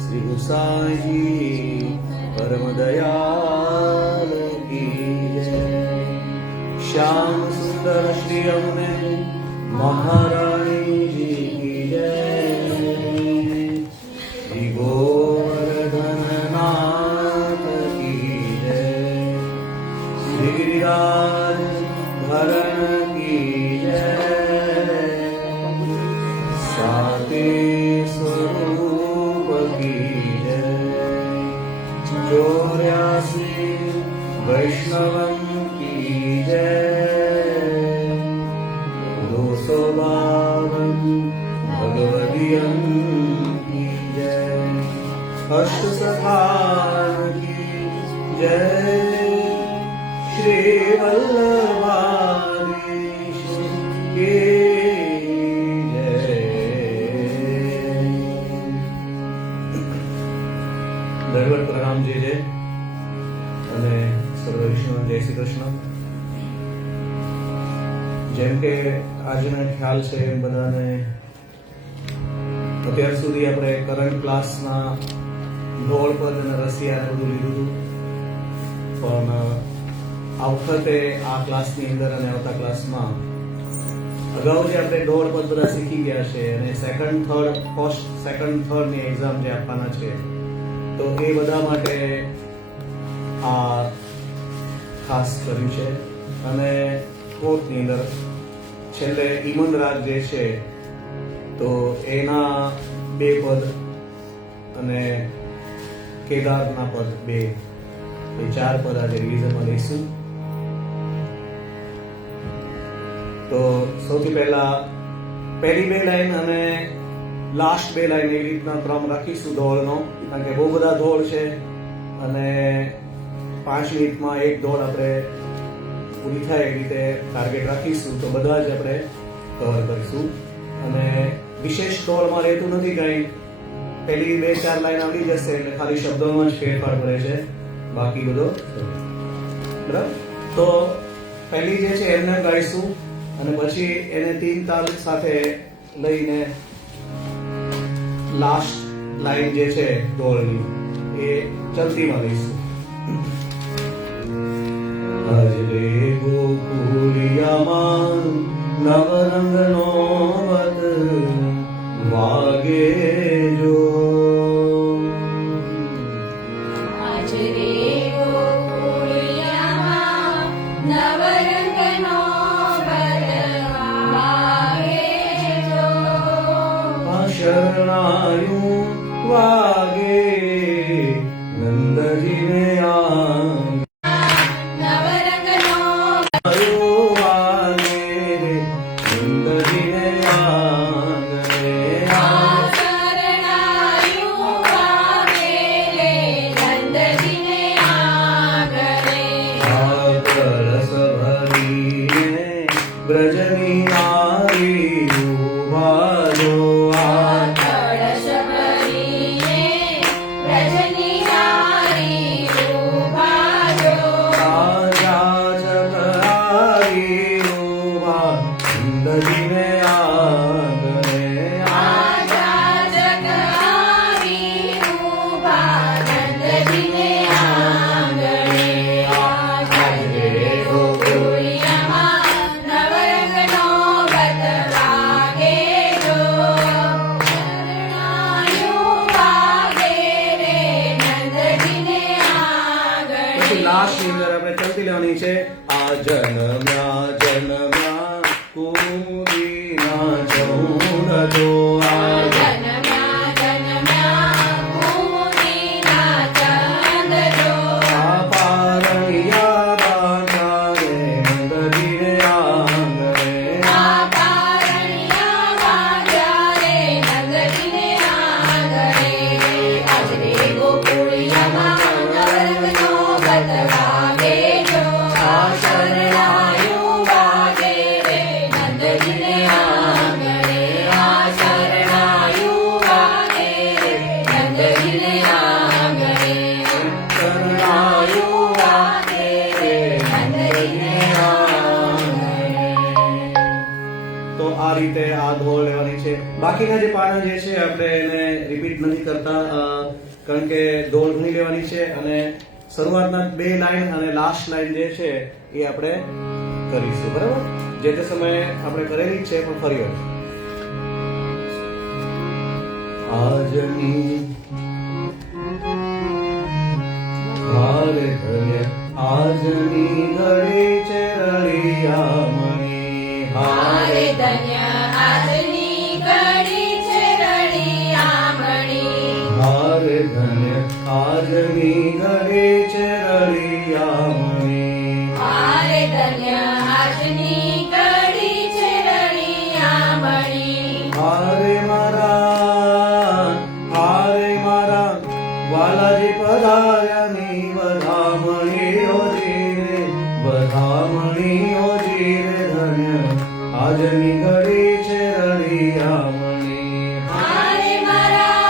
श्री गोसाई जी परम दयाल की जय। श्याम सुंदर श्री अम्बे महारानी जी की जय। श्री गोवर्धन नाथ की जय। श्री गिरिराज धरण की जय। साते स्वरूप की जय। 84 वैष्णवं की जय। 252 भगवदियं की जय। अष्टसखान की जय। श्री वल्लभाधीश की દંડવત પ્રણામ જે છે અને સર્વ વિષ્ણુ જય શ્રી કૃષ્ણ। જેમ કે આજનો ખ્યાલ છે એમ બધાને અત્યાર સુધી આપણે કરંટ ક્લાસના ઢોળપદ અને રસિયા બધું લીધું હતું, પણ આ વખતે આ ક્લાસની અંદર અને આવતા ક્લાસમાં અગાઉ જે આપણે ઢોળપદ બધા શીખી ગયા છે અને ફર્સ્ટ સેકન્ડ થર્ડની એક્ઝામ જે આપવાના છે, તો એ બધા માટે આ ખાસ કર્યું છે। અને કોર્ટની અંદર છેલ્લે ઈમન રાગ જે છે તો એના 2 પદ અને કેદારના પદ 2, એ 4 પદ આજે રિવિઝનમાં લઈશું। તો સૌથી પહેલા પહેલી 2 લાઈન અને લાસ્ટ 2 લાઈન એવી રીતના ક્રમ રાખીશું ઢોળનો, કારણ કે બહુ બધા ઢોળ છે અને 5 મિનિટમાં એક ઢોળ આપણે પૂરી થાય એ રીતે ટાર્ગેટ રાખીશું, તો બધા જ આપણે કવર કરીશું। અને વિશેષ ઢોળમાં રહેતું નથી કંઈ, પહેલી 2-4 લાઈન આવડી જશે એટલે ખાલી શબ્દોમાં જ ફેરફાર પડે છે, બાકી બધો બરાબર। તો પહેલી જે છે એમને ગાઈશું અને પછી એને 3 તાલ સાથે લઈને લાસ્ટ લાઈન જે છે ઢોળની એ ચલતીમાં લઈશું। હરે ગોકુળિયામાં નવરંગનો વદ વાગે જો। શરણાયું વાગે નંદજીને નવરંગનો વાગે નંદજીને શરણાયું વાગે નંદજીને રસ ભરીને બ્રજની નારી ઉભાજો। લાસ્ટ ની અંદર આપણે ચલતી લેવાની છે। આ જન્મ્યા જન્મ્યા કુંદીના ચૌદજો। આ જન્મ્યા જન્મ્યા કુંદીના ચંદજો। આ પારણિયા બાંધા રે નંદજીને આંગણે। આ પારણિયા બાંધા રે નંદજીને આંગણે। આજે ગોકુળિયામાં નવરંગનો વદ વાગે જો। આ શરણાયું વાગે રે નંદજીને આંગણે। આ આ રીતે આ ધોળ લેવાની છે. બાકીના જે પાના જે છે આપણે એને રિપીટ નથી કરતા, કારણ કે ધોળ ઘણી લેવાની છે અને શરૂઆતના 2 લાઈન અને લાસ્ટ લાઈન જે છે એ આપણે કરીશું. બરાબર, જે તે સમયે આપણે કરેલી જ છે પણ ફરી વાર. આજની હારે ધન્ય આજની ઘડી છે રળિયામણી. હારે ધન્ય આજની ઘડી છે રળિયામણી. હારે ધન્ય આજની ઘડી છે રળિયામણી. હારે ધન્ય આજની ઘડી છે રળિયામણી. હારે મારા વાલાજી પધાર્યાની વધામણીઓ જીરે, વધામણીઓ જીરે ધન્ય આજની ઘડી છે રળિયામણી. હારે મારા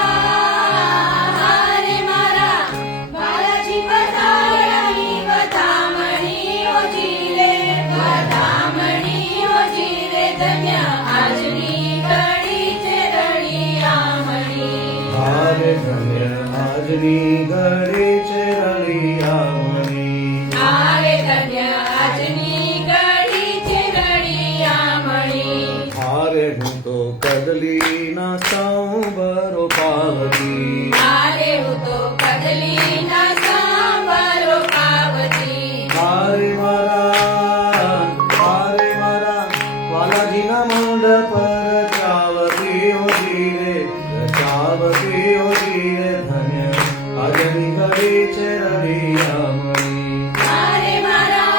બાલાજી પધાર્યાની વધામણીઓ જીરે, વધામણીઓ જીરે ધન્ય આજની ઘડી છે રળિયામણી. હારે ધન્ય આજની ઘડી છે રળિયામણી. હારે ધન્ય આજની ઘડી છે રળિયામણી. હારે હું તો કદલીના સાંભરો પાવતી. હારે હું તો કદલીના સાંભરો પાવતી. હારે મારા વાલાજીના મંડપ રચાવતી ઓ જીરે, રચાવતી ઓ જીરે ધન્ય આજની ઘડી છે રળિયામણી. હારે મારા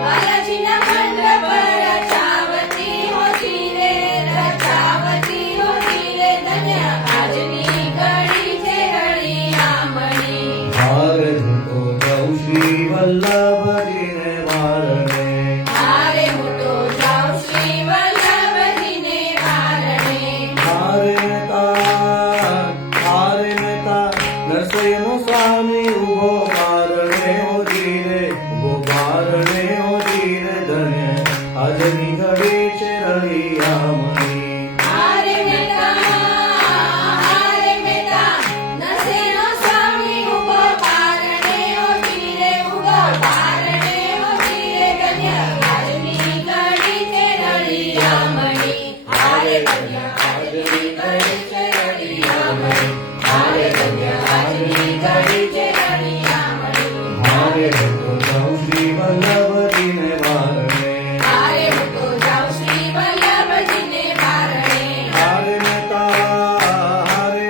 બાલાજીના મંડપ રચાવતી હો જીરે, રચાવતી હો જીરે ધન્ય આજની ઘડી છે રળિયામણી. હારે હું તો જાઉં શ્રી વલ્લભજીને વારણે. હારે હું તો જાઉં શ્રી વલ્લભજીને વારણે. હારે મહેતા નરસૈયનો સ્વામી ઉભો બારણે ઓ જીરે, ઉભો બારણે ઓ જીરે ધન્ય આજની ઘડી છે રળિયામણી. હારે મહેતા નરસિંહનો સ્વામી ઉભો બારણે ઓ જીરે, ઉભો બારણે ઓ જીરે ધન્ય આજની ઘડી છે રળિયામણી. હારે ધન્ય આજની ઘડી છે રળિયામણી. હારે ધન્ય આજની ઘડી છે રળિયામણી. હારે હું તો જાઉં શ્રી વલ્લભજીને વારણે. હારે હું તો જાઉં શ્રી વલ્લભજીને વારણે. હારે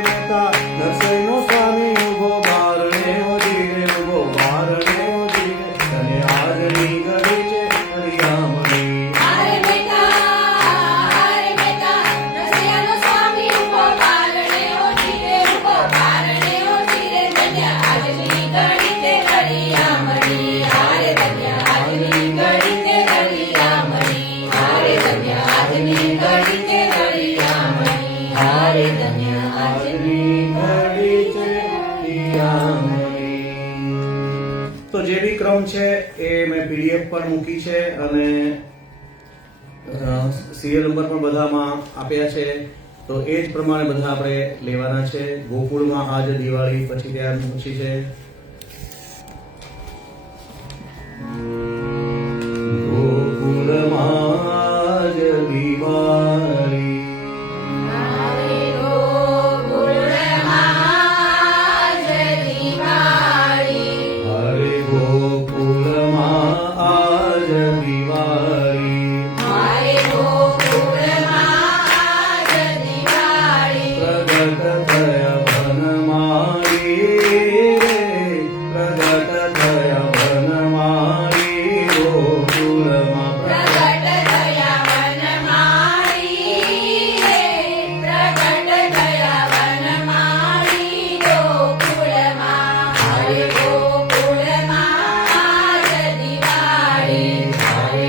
મહેતા નરસૈયનો સ્વામી ઉભો બારણે ઓ જીરે, ઉભો બારણે ઓ જીરે ધન્ય આજની ઘડી છે રળિયામણી. હારે મહેતા નરસિંહનો સ્વામી ઉભો બારણે ઓ જીરે, ઉભો બારણે ઓ જીરે ધન્ય આજની ઘડી છે રળિયામણી. હારે ધન્ય આજની ઘડી છે રળિયામણી. હારે ધન્ય આજની ઘડી છે રળિયામણી. હારે ધન્ય આજની ઘડી છે રળિયામણી. તો જે બી ક્રમ છે એ મેં પીડીએફ પણ મૂકી છે અને સિરિયલ નંબર પણ બધામાં આપ્યા છે. તો એ જ પ્રમાણે બધા આપણે લેવાના છે. ગોકુળમાં આજ દિવાળી, પછી ત્યાર પછી છે ગોકુળમાં આજ દિવાળી. હારે ગોકુળમાં જ દિવાળી. હરે ગોકુળમાં આજ દિવાળી. હારે ગોકુળમાં જ દિવાળી. પ્રગટ થયા વનમાળી રે, પ્રગટ થયા વનમાળી ગોકુળમાં. પ્રગટ થયા વનમાળી રે, પ્રગટ થયા વનમાળી ગોકુળમાં. હારે ગોકુળમાં જ દિવાળી. હારે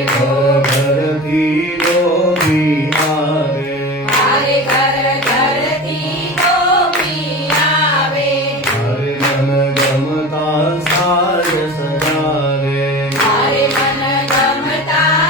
ઘરથી ગોપી આવે, હારે ઘર ઘરથી ગોપી આવે. હરે મન ગમતા સાજ સજાવે. હારે મન ગમતા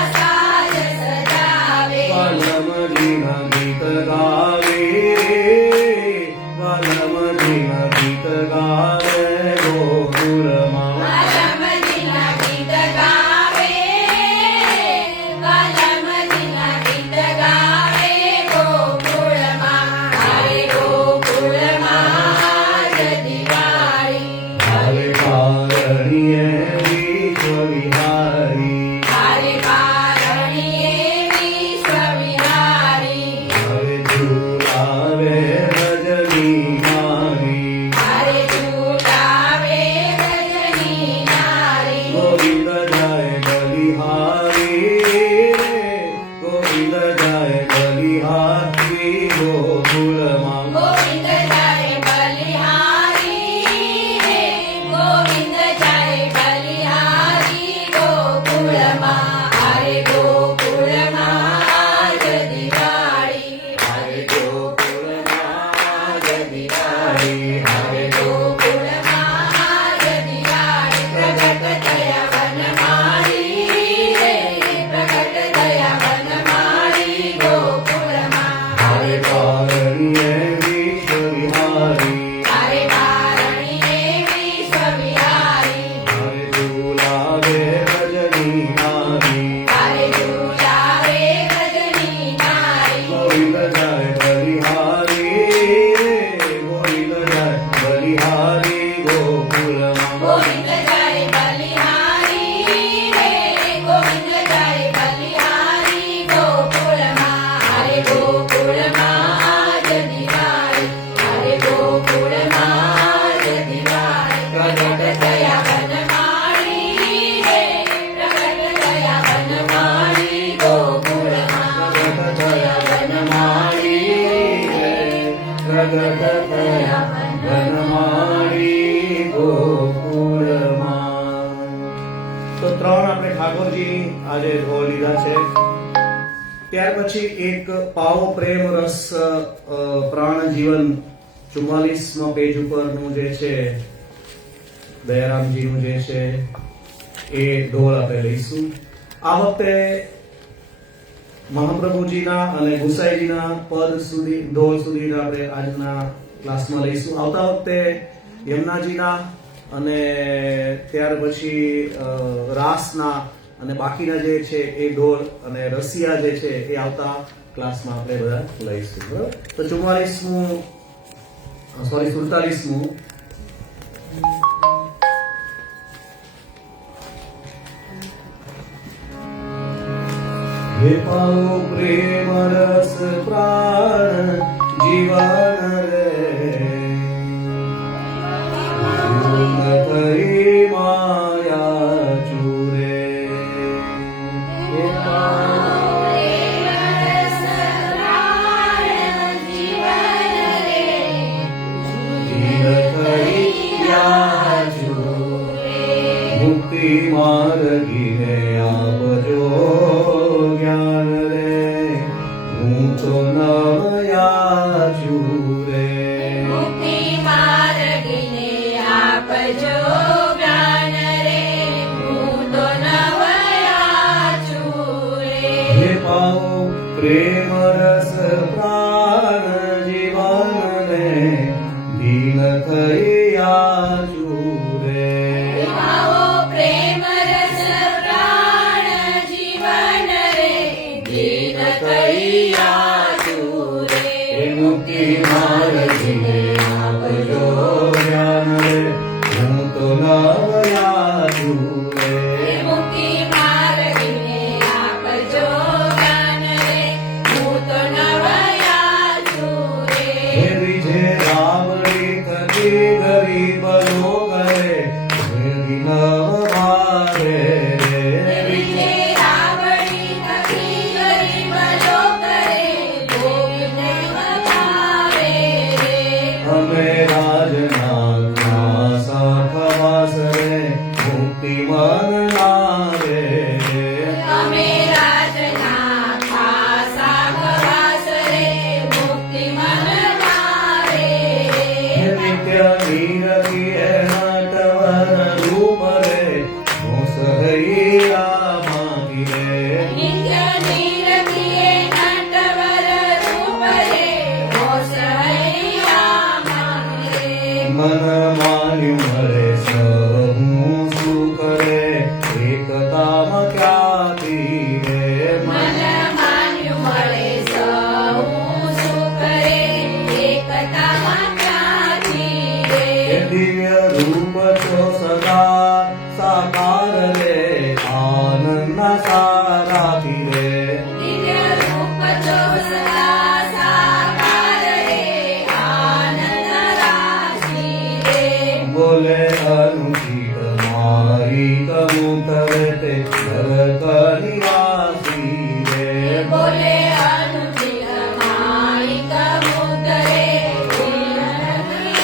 પ્રગટ થયા વનમાળી ગોકુળમાં. તો 3 આપણે ઠાકોરજી આજે ઢોળ લીધા છે. ત્યાર પછી એક પાવો પ્રેમ રસ પ્રાણ જીવન 44મા પેજ ઉપરનું જે છે દયારામજીનું જે છે એ ઢોળ આપણે લઈશું. આ વખતે મહાપ્રભુજીના અને ગુસાઈજીના પદ સુધી ઢોળ સુધીના આપણે આજના ક્લાસમાં લઈશું. આવતા વખતે યમુનાજીના અને ત્યાર પછી રાસના અને બાકીના જે છે એ ઢોળ અને રસિયા જે છે એ આવતા ક્લાસમાં આપણે બધા લઈશું. બરાબર? તો 47મું હે પાઓ પ્રેમ રસ પ્રાણ જીવન રે થઈ માયા ચૂરે. હે પાઓ મુક્તિ માર્ગીને આપજો જ્ઞાન રે હું તો નવયા છું રે. મુક્તિ માર્ગીને આપજો જ્ઞાન રે હું તો નવયા છું રે. હે પાઓ પ્રેમ રસ પ્રાણ જીવન રે દીન થઈ આજુ રે. આવો પ્રેમ રસ પ્રાણ જીવન રે દીન થઈ આજુ રે. હે મુક્તિ માર્ગીને આપજો જ્ઞાન રે હું તો નવયા છું રે. મુક્તિ માર્ગીને આપજો જ્ઞાન રે હું તો નવયા છું રે. હે વિજે રાવણી થતી ગરીબ લોકોએ મેરી નવ મારે રે. વિજે રાવણી થકી ગરીબ લોક રે ભોગને વધારે રે. અમે રાજનાથના સખવાસ રે મુક્તિ મન નારે રે. અમે રાજના ખાસા ખવાસ રે મુક્તિ મન મારે હે રે. નિત્ય નિરખી નટવર રૂપ રે મોસ હૈયા માગી રે. નિત્ય નિરખીએ નટવર રૂપ રે મોસ હૈયા માંગે. મન માન્યું મળે સહુ સુખ રે એકતામાં ક્યાંથી રે. મન માન્યું મળે સહુ સુખ રે એકતામાં ક્યાંથી હે રે. દિવ્ય રૂપ છો સદા સાકાર રે આનંદના સારાથી રે. દિવ્ય રૂપ જો સદા સાકાર રે આનંદ રાશિ રે. બોલે અનુચિત મારી કમુત રે તે નરક નિવાસી રે. બોલે અનુચિત માઈક મુદરે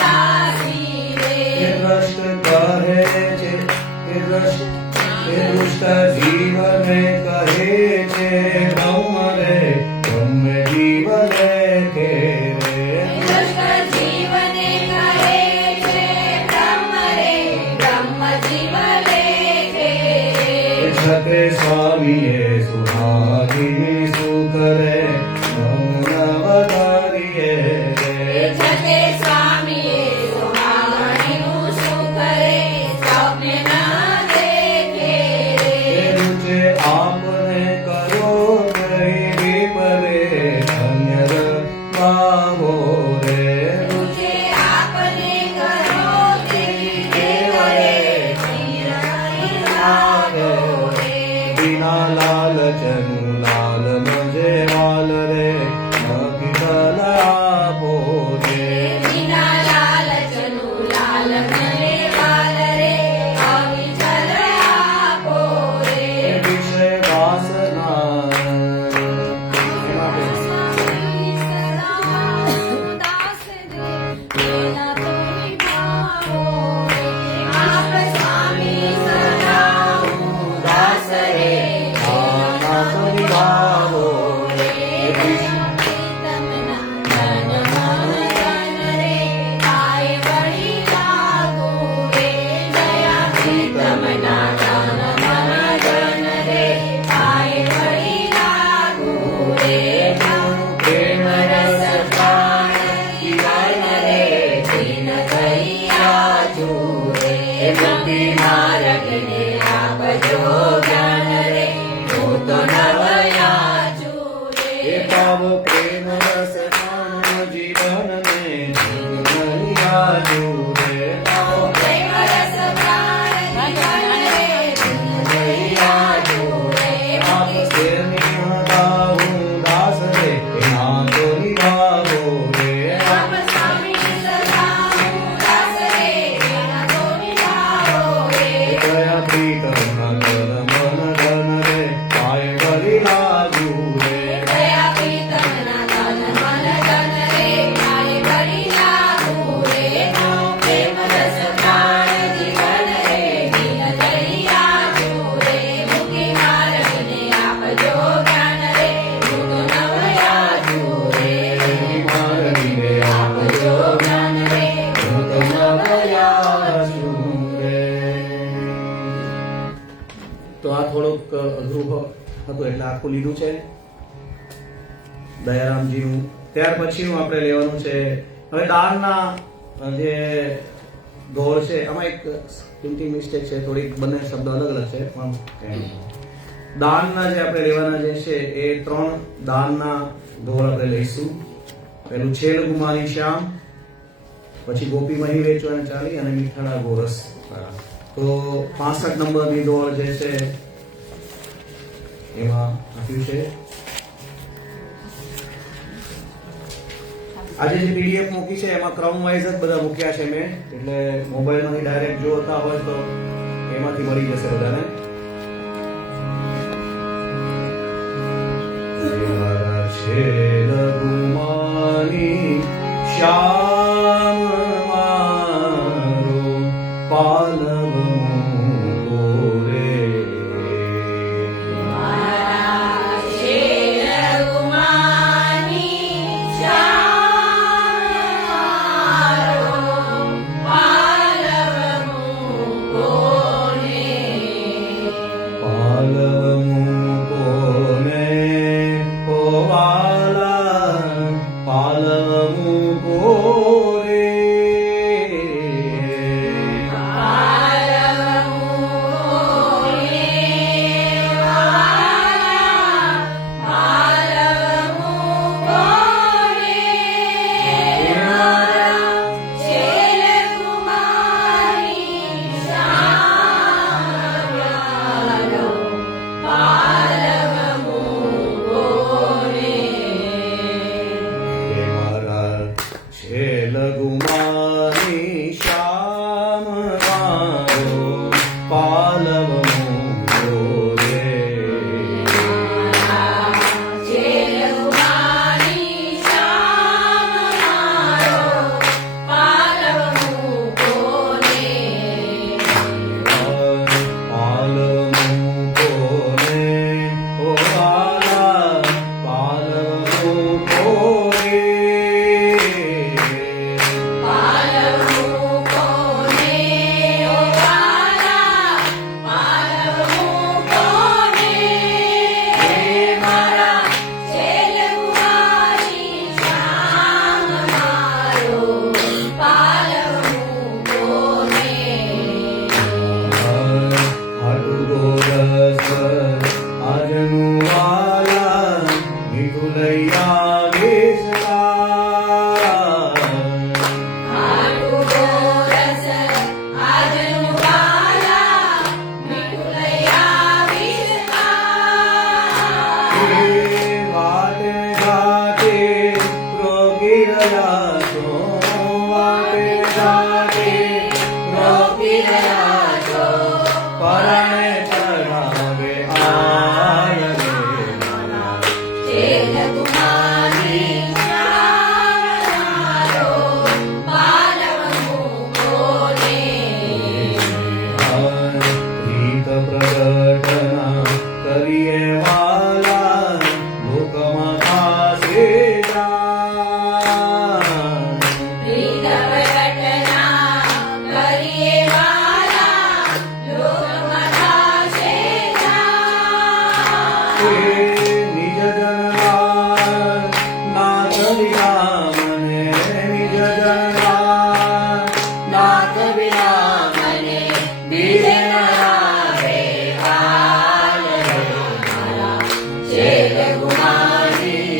રાશિ હે રે. દ્રષ્ટ કહે છે હે દુષ્ટ જીવને કહે છે બ્રહ્મ રે બ્રહ્મ જીવ લેખે રે. દુષ્ટ જીવને કહે છે બ્રહ્મ રે બ્રહ્મ જીવ લેખે રે. છતે સ્વામીએ સુહાગીની સુખ રે મૌન વધારીએ રે. જતે સ્વામીએ સોહાગણીનું સુખ રે સૌને ના દેખે હે રે. રૂચે આપને કરો ગરીબી પરે અન્ય ભાવો રે. તુજે આપને કરો તેવી દેવ રે નિર્ણય લાગો રે. બિના લાલચનું લાલ મજે વાલ રે નથી ફલ આપો રે. વિના લાલચનું લાલ મને વાલ રે અવિચલ આપો રે. વિષય વાસના સ્વામી સદા દાસ જો આવો પ્રેમ રસ પાનો જીવનને જીવનરિયા જુએ આવો પ્રેમ રસ પ્રાણ જીવન રે જીવનરિયા જુએ આપ શેરની હદાવું દાસ રે એના તો નિભાવો રે આપ સ્વામી સદાનું દાસ રે એના તો નિભાવો રે દયા પ્રીતમ નગર મન ધન રે પાય બલિ લાગુ રે દયા પ્રીતમના તન મન ધન રે મારે બળી લાગુ રે પ્રેમ રસ પ્રાણ જીવન રે દિનચર્યા જુએ મુક્તિ માર્ગને આપજો જ્ઞાન રે હું તો નવયા જુએ મારવીને આપજો જ્ઞાન રે હું તો નવયા તો આ થોડુંક અઘરું હતું એટલે આખું લીધું છે દયારામજીનું. ત્યાર પછીનું આપણે લેવાનું છે હવે દાનના જે ધોળ છે આમાં એક કિંમતી મિસ્ટેક છે થોડીક, બંને શબ્દ અલગ અલગ છે પણ દાનના જે આપણે લેવાના જે છે એ 3 દાનના ધોળ આપણે લઈશું. પેલું છેલ ગુમાની શ્યામ, પછી ગોપી મહી વેચવાને ચાલી અને મીઠાડા ગોરસ. તો 65 નંબરની દોડ જે છે એમાં આપ્યું છે. આજે જે પીડીએફ મૂકી છે એમાં ક્રમ વાઇઝ જ બધા મૂક્યા છે મેં, એટલે મોબાઈલમાંથી ડાયરેક્ટ જોતા હોય તો એમાંથી મળી જશે બધાને. છેલ ગુમાની શ્યામ મારો પાલવ ગોરે મારા શેર ગુમાની શ્યામ મારો પાલવ મૂકોને પાલવ મૂકોને ઓ વાલા પાલવ મૂકો રે પાલવ મૂકોને વાલા પાલવ મૂકોને મારા શેર ગુમાની શ્યામ મારો પાલવ મૂકોને હે મારા છેલ ગુમાની શ્યામ મારો પાલવ મૂકો રે શેર ગુમાની શ્યામ મારો પાલવ મૂકોને પાલવ મૂકોને ઓ વાલા પાલવ મૂકો રે પાલવ મૂકોને ઓ વાલા પાલવ મૂકોને મારા શેર ગુમાની શ્યામ મારો પાલવ મૂકોને હાટુ ગોરસ આજનું વાલા મીઠું લૈયા વેસલા આડું ગોરસ આજનું વાલા મીઠું લઈ આવીશ વાટે ઘાટે રોકી રહ્યા છો વાટે ઘાટે રોકી રહ્યા છો પરાણે ચઢાવે આય રે મારા શેર ગુમાની શ્યામ મારો પાલવ મૂકોને પ્રીત પ્રગટના કરીએ વાલા લોકમાં થાશે જાન. પ્રીત પ્રગટના કરીએ વાલા લોકમાં થાશે જાન. નિજ જનલાલ નાથ વિના મને નિજ જનલાલ નાથ વિના મને બીજે ન આવે વાલ રે મારા શેર ગુમાની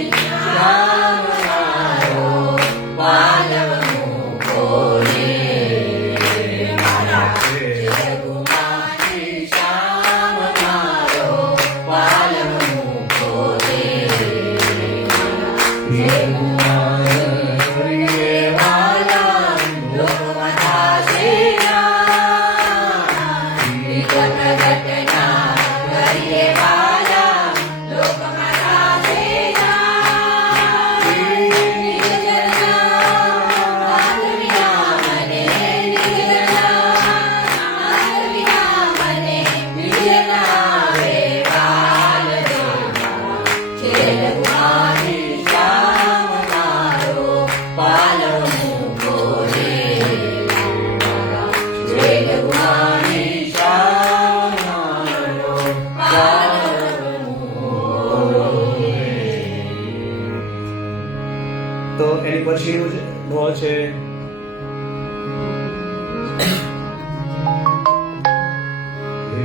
તો એની પછીનું જ ઢોળ છે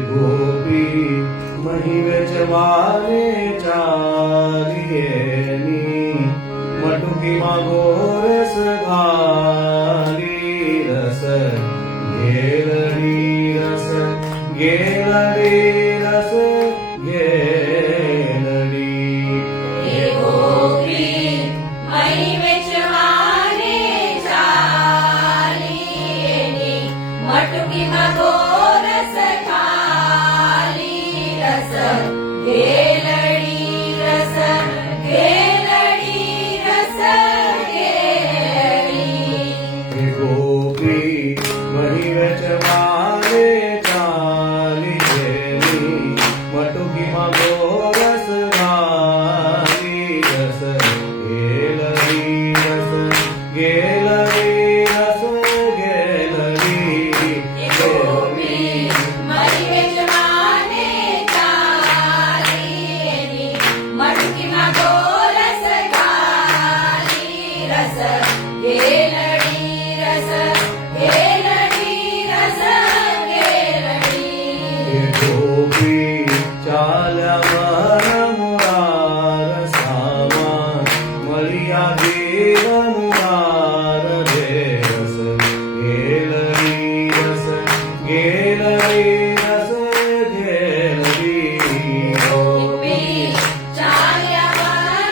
ગોપી મહી વેચવાને ચાલીએની મટુકીમાં ગોરસ ઘાલી રસ ગેલડી રસ ગેલડી રસ ગેલડી હે ગોપી મહી વેચવાને ચાલીએની મટકીમાં ગોરસ ખાલી રસ ગેલડી રસ ગેલડી રસ ગેલડી હે ગોપી મહી વેચવાને ચાલીએની મટુકીમાં ગોરસ ઘાલી રસ ગેલડી રસ ગેલડી રસ ગેલડી ગોપી મહી વેચવાને ચાલીએની મટકીમાં ગોરસ ખાલી રસ ગેલડી રસ ગેલડી રસ ગેલડી હે ગોપી ચાલ્યા મન મુરાર સામા મળ્યા દેવ મુરાર રે રસ ગેલડી રસ ગેલડી રસ ગેલડી ગોપી ચાલ્યા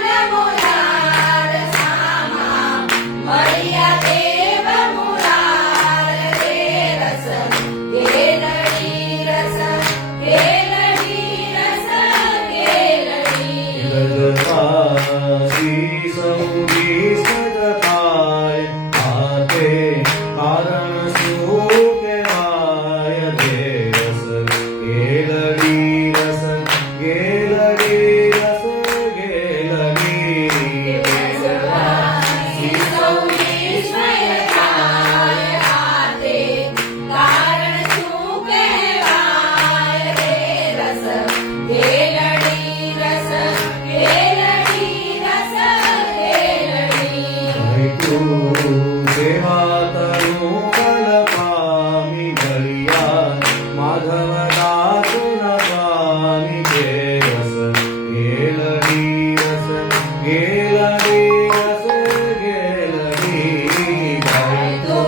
મન મુરાર સામા મળ્યા દેવ મુરાર રે રસ ગેલડી રસ ગેલડી રસ ગેલડી રજવાસી સૌની સદકાય આતે કારણ શું કહેવાય રે રસ ગેલડી રસ ગેલડી રસ ગેલડી રસવાસી સૌની સ્વયં આતે કારણ શું કહેવાય રે રસ ગેલડી રસ ગેલડી રસ ગેલડી હૈ તું સેવા તનું બલ પામી ઘડિયા માધવ દાસ ન પામી જે રસ ગેલડી રસ ગેલડી રસ ગેલડી તો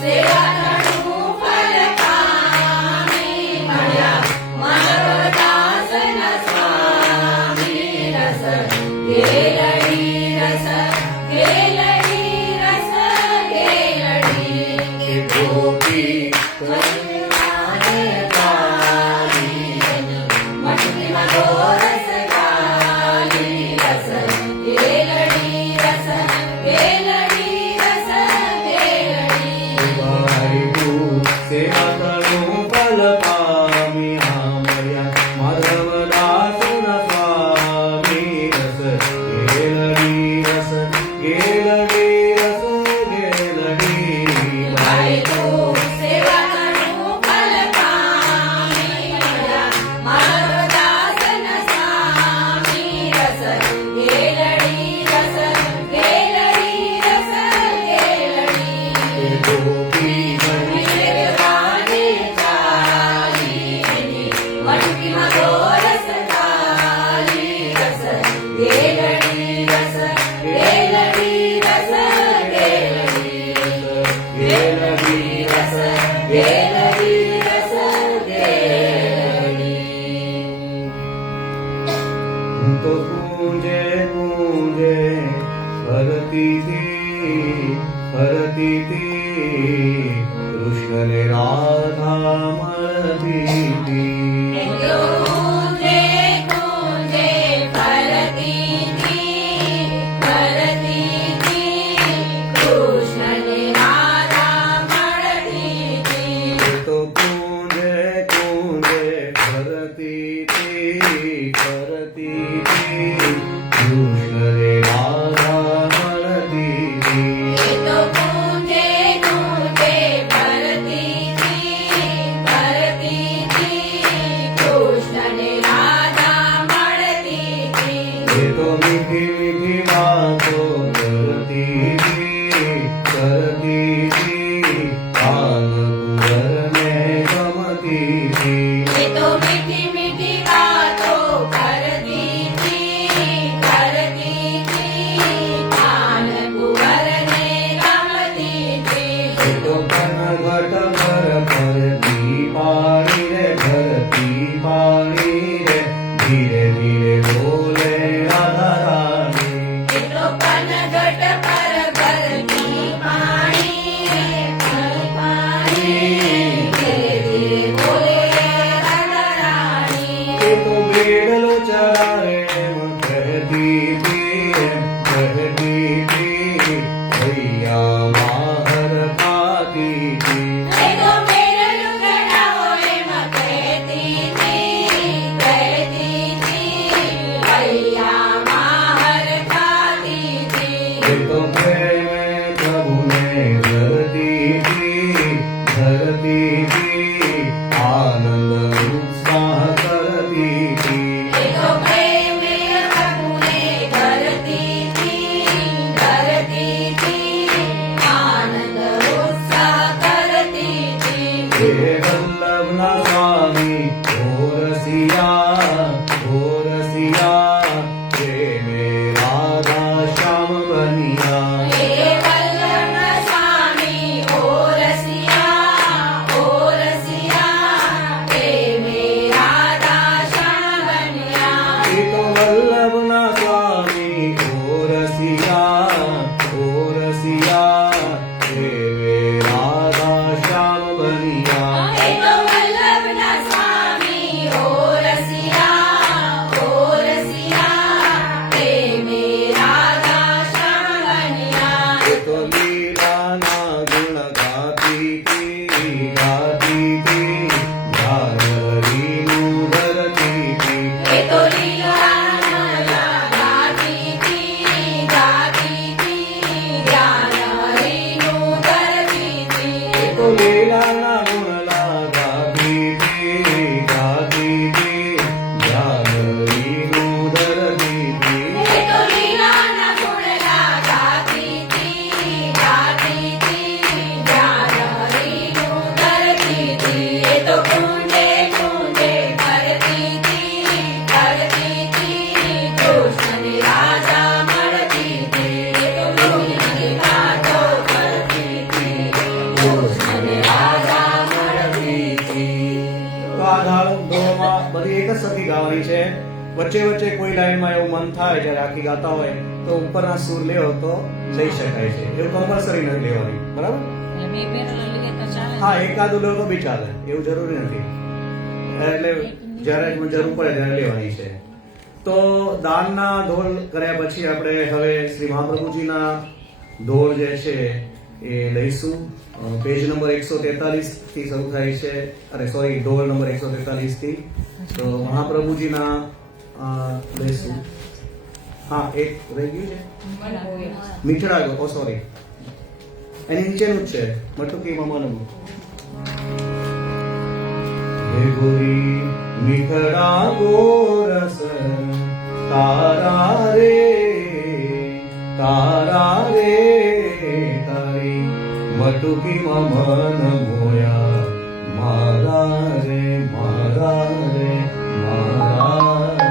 સેવાનું ફળ પામી મળ્યા માનવદાસના સ્વામી રસ ગેલડી રસ ગેલડી રસ ગેલડી હે ગોપી કલ્યાણે કાલીની મટકીમાં ગોરસ કાલી રસ ગેલડી રસ ગેલડી રસ ગેલડી ભાઈ તું સેવા તનું બલ પામી આમર્યા માધવ દાસ ન સ્વામી રસ ગેલડી રસ ગેલડી રસ ગેલડી ભાઈ તો સેવાનું ફળ પામી મળ્યા માનવદાસના સ્વામી રસ ગેલડી રસ ગેલડી રસ ગેલડી હે ગોપી વેચવાને ચાલીએની મટકીમાં ગોરસ ખાલી રસ ગેલડી રસ ગેલડી રસ ગેલડી ગેલડી રસ ગેલડી રસ ગેલડી હું તો કુંજે કુંજે ફરતી હતી કૃષ્ણને રાધા મળતી હતી કુંજે કુંજે ફરતી કૃષ્ણને રાધા મળતી તો કુંજે કુંજે ફરતી કૃષ્ણને રાધા મળતી એ તો કુંજે કુંજે ફરતી કૃષ્ણને રાધા મળતી એ તો મીઠી મીઠી વાતો કરતી લેવાની છે. વચ્ચે વચ્ચે કોઈ લાઈનમાં એવું મન થાય જ્યારે આખી ગાતા હોય તો ઉપરના સૂર લેવો તો લઈ શકાય છે, એવું કમ્પલસરી નથી લેવાની, બરાબર? બે પેરેલલ લઈએ તો ચાલે. હા, એકાદું લેવો તો બી ચાલે, એવું જરૂરી નથી. એટલે જ્યારે જરૂર પડે ત્યારે લેવાની છે. તો દાનના ધોળ કર્યા પછી આપણે હવે શ્રી મહાપ્રભુજીના ધોળ જે છે એ લઈશું. પેજ નંબર 143 થી શરૂ થાય છે, અરે સોરી, ઢોલ નંબર 143 થી. તો મહાપ્રભુજીના લઈશું. હા, એક રહી ગયું છે, મીઠડા ગો, ઓ સોરી, એની નીચેનું જ છે, મટુકી મમનનું. હે ગોરી મીઠડા ગોરસ તારા રે તારી મટુકી મમન મોયા મારા રે મારા રે મારા રે.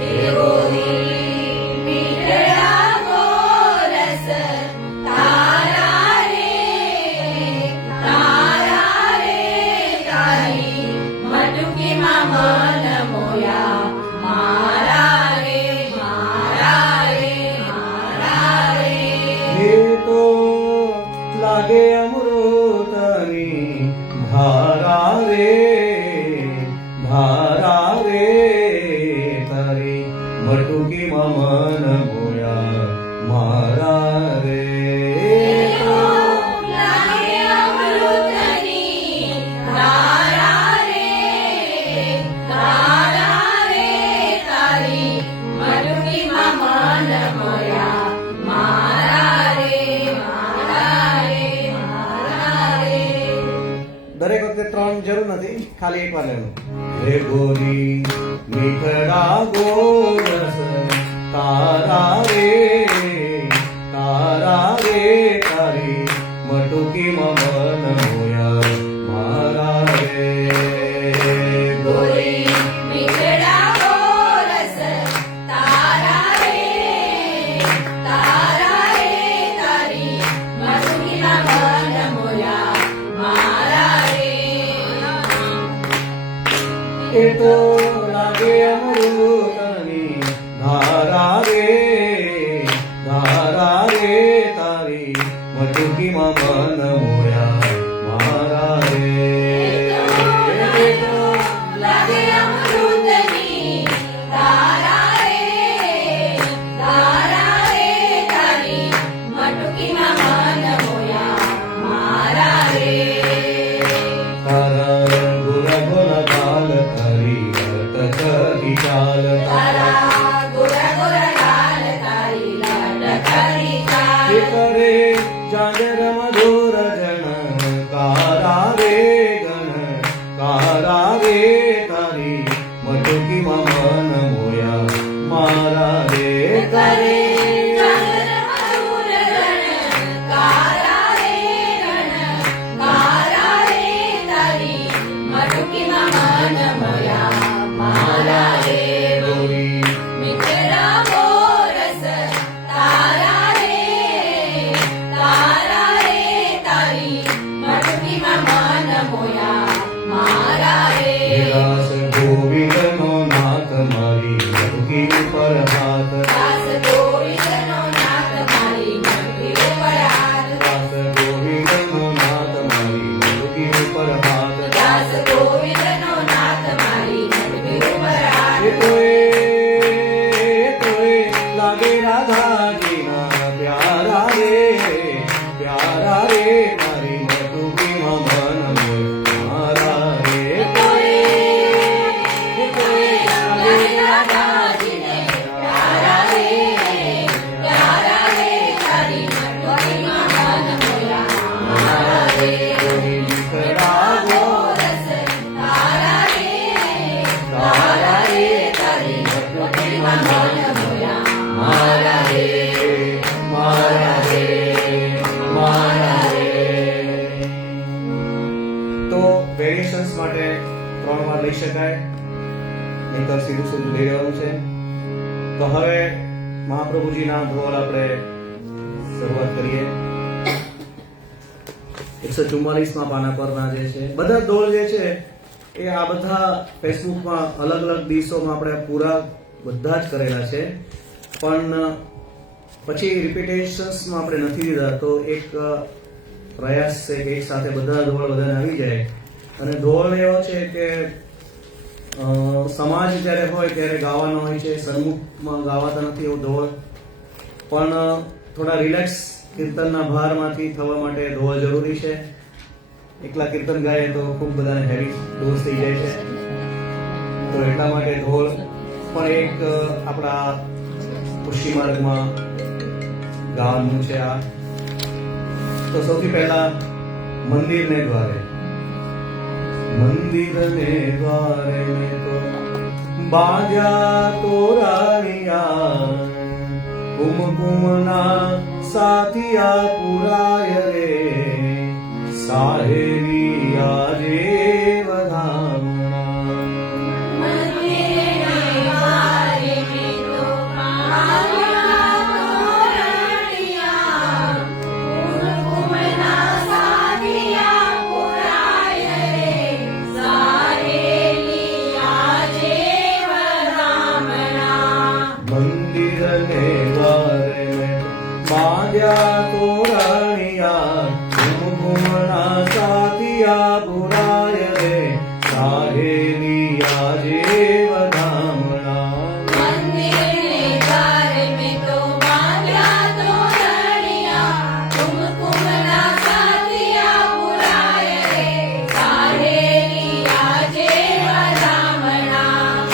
હે ગોરી મીઠડા ગોરસ તારા રે તારી મટુકીમાં મન મોયા મારા રે મારા રે મારા રે. હે તો લાગે અમૃતની ધારા રે તારી મટુકી મમન મોયા મારા રે. લાગે અમૃતની ધારા રે તારી મટુકીમાં મન મોયા મારા રે મારા રે મારા રે. દરેક વખતે 3 જરૂર નથી, ખાલી એક વાર લેવાનું. હે ગોરી મીઠડા ગોરસ તારા રે તારી મટુકી મમન મોયા મારા રે. ગોરી મીઠડા ગોરસ તારા રે તારી મટુકીમાં મન મોયા મારા રે. એ તો લાગે અમૃતની ધારા રે તારી મટુકી મમન મોયા મારા રે. લાગે અમૃતની ધારા રે તારી મટુકીમાં મન મોયા મારા રે. તારા ગોરા ગોરા ગાલ તારી લટકતી ચાલ તારા ગોરા ગોરા ગાલ તારી લટકતી ચાલ. એ કરે ચાંદર મધુર જણ કારા રે તારી મટુકી મમન મોયા મારા રે. કરે ચાંદર મધુર ગણ કારા રે તારી મટુકીમાં મન મોયા મારા રે. ગોરી મીઠડા ગોરસ તારા રે તારી મટુકીમાં મન મોયા મારા રે. દાસ ગોવિંદનો નાથ મારી મટુકી ઉપર હાથ. દાસ ગોવિંદનો નાથ મારી મટુકી ઉપર હાથ. દાસ ગોવિંદનો નાથ મારી મટુકી ઉપર હાથ. દાસ ગોવિંદનો નાથ મારી મટુકી ઉપર હાથ. એ તોય લાગે રાધાજીના પ્યારા રે મારી મટુકી મમન મારા રે. રાધાજીને પ્યારા રે તારી મટુકીમાં મન મોયા મારા રે. મીઠડા ગોરસ તારા રે તારી મટુકીમાં મન મોયા મારા રે મારા રે મારા રે. તો વેરિએશન્સ માટે 3 વાર લઈ શકાય, નહીંતર સીધું સીધું લઈ લેવાનું છે. તો હવે મહાપ્રભુજીના ધોળ આપણે શરૂઆત કરીએ. 144માં પાના પરના જે છે બધા ધોળ જે છે એ આ બધા ફેસબુકમાં અલગ અલગ દિવસોમાં આપણે પૂરા બધા જ કરેલા છે, પણ પછી રિપીટેશન્સમાં આપણે નથી દીધા. તો એક પ્રયાસ છે કે એક સાથે બધા ઢોળ બધાને આવી જાય. અને ઢોળ એવો છે કે સમાજ જ્યારે હોય ત્યારે ગાવાનો હોય છે, સન્મુખમાં ગાવાતા નથી એવો ઢોળ, પણ થોડા રિલેક્સ કીર્તનના ભારમાંથી થવા માટે ઢોળ જરૂરી છે. એકલા કીર્તન ગાય તો ખૂબ બધાને હેવી ડોઝ થઈ જાય છે, તો એટલા માટે ઢોળ પણ એક આપણા પુષ્ટિ માર્ગમાં ગાવાનું છે. આ તો સૌથી પહેલા મંદિરને દ્વારે મેં તો બાજા તોરાણિયા કુમકુમના સાથિયા પુરાય રે સાહેરી આજે વધામણા. મંદિરને દ્વારે મેં બાજા તોરણિયા કુમકુમના સાથિયા પુરાય રે સાહેલી આજે વધામણા.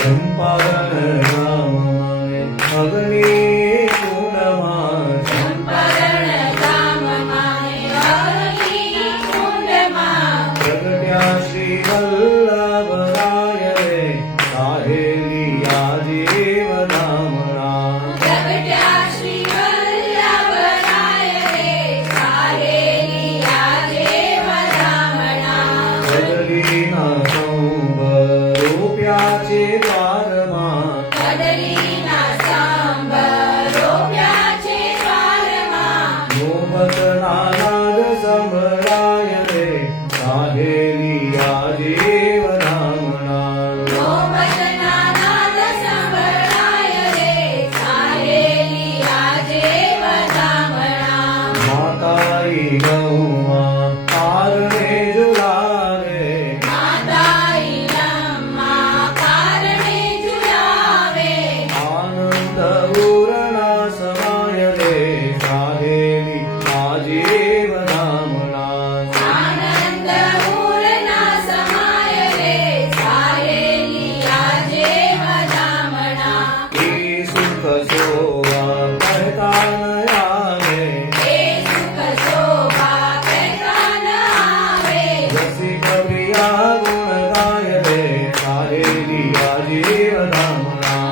ચંપારણ ગામમાં અગ્નિ કુંડમાં પ્રગટ્યા શ્રી વલ્લભરાય રે સાહેલી આજે વધામણા. કદલીના રૂપ્યા છે દ્વારમાં મોહબતના નાદ સંભળાય રે સાહેલી આજે વધામણા. માતાઈ ગૌમાં પારણે ઝુલાવે આનંદ ઉરના સમાય રે સાહેલી આજે વધામણા. એ સુખ શોભા કહેતા ન આવે રસિક પ્રિયા ગુણ ગાય રે સાહેલી આજે વધામણા.